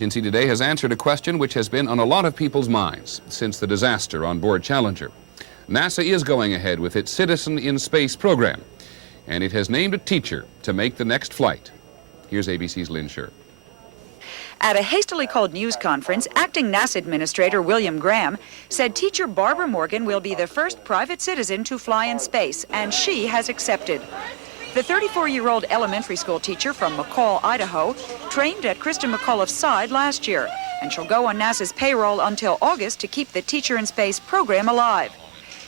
Agency today has answered a question which has been on a lot of people's minds since the disaster on board Challenger. NASA is going ahead with its Citizen in Space program, and it has named a teacher to make the next flight. Here's ABC's Lynn Scher. At a hastily called news conference, acting NASA Administrator William Graham said teacher Barbara Morgan will be the first private citizen to fly in space, and she has accepted. The 34-year-old elementary school teacher from McCall, Idaho, trained at Kristen McCullough's side last year, and she'll go on NASA's payroll until August to keep the Teacher in Space program alive.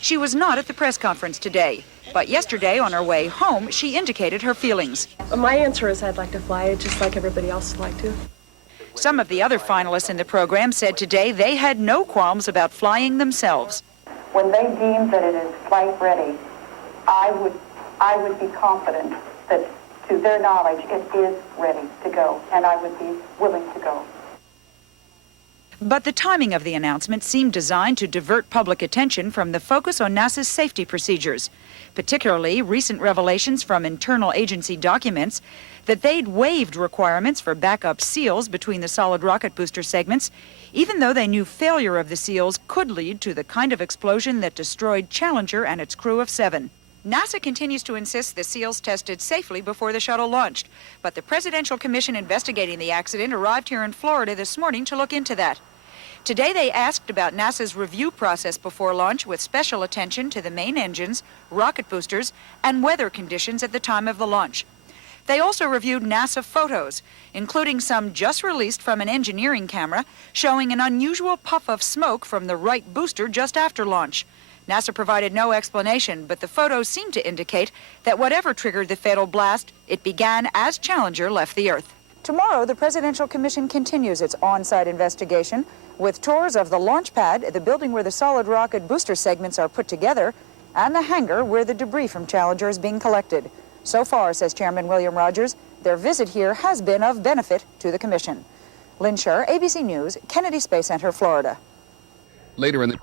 She was not at the press conference today, but yesterday on her way home, she indicated her feelings. My answer is I'd like to fly just like everybody else would like to. Some of the other finalists in the program said today they had no qualms about flying themselves. When they deem that it is flight ready, I would be confident that, to their knowledge, it is ready to go, and I would be willing to go. But the timing of the announcement seemed designed to divert public attention from the focus on NASA's safety procedures, particularly recent revelations from internal agency documents that they'd waived requirements for backup seals between the solid rocket booster segments, even though they knew failure of the seals could lead to the kind of explosion that destroyed Challenger and its crew of 7. NASA continues to insist the seals tested safely before the shuttle launched, but the Presidential Commission investigating the accident arrived here in Florida this morning to look into that. Today they asked about NASA's review process before launch, with special attention to the main engines, rocket boosters, and weather conditions at the time of the launch. They also reviewed NASA photos, including some just released from an engineering camera showing an unusual puff of smoke from the right booster just after launch. NASA provided no explanation, but the photos seem to indicate that whatever triggered the fatal blast, it began as Challenger left the Earth. Tomorrow, the Presidential Commission continues its on-site investigation with tours of the launch pad, the building where the solid rocket booster segments are put together, and the hangar where the debris from Challenger is being collected. So far, says Chairman William Rogers, their visit here has been of benefit to the Commission. Lynn Scher, ABC News, Kennedy Space Center, Florida. Later in the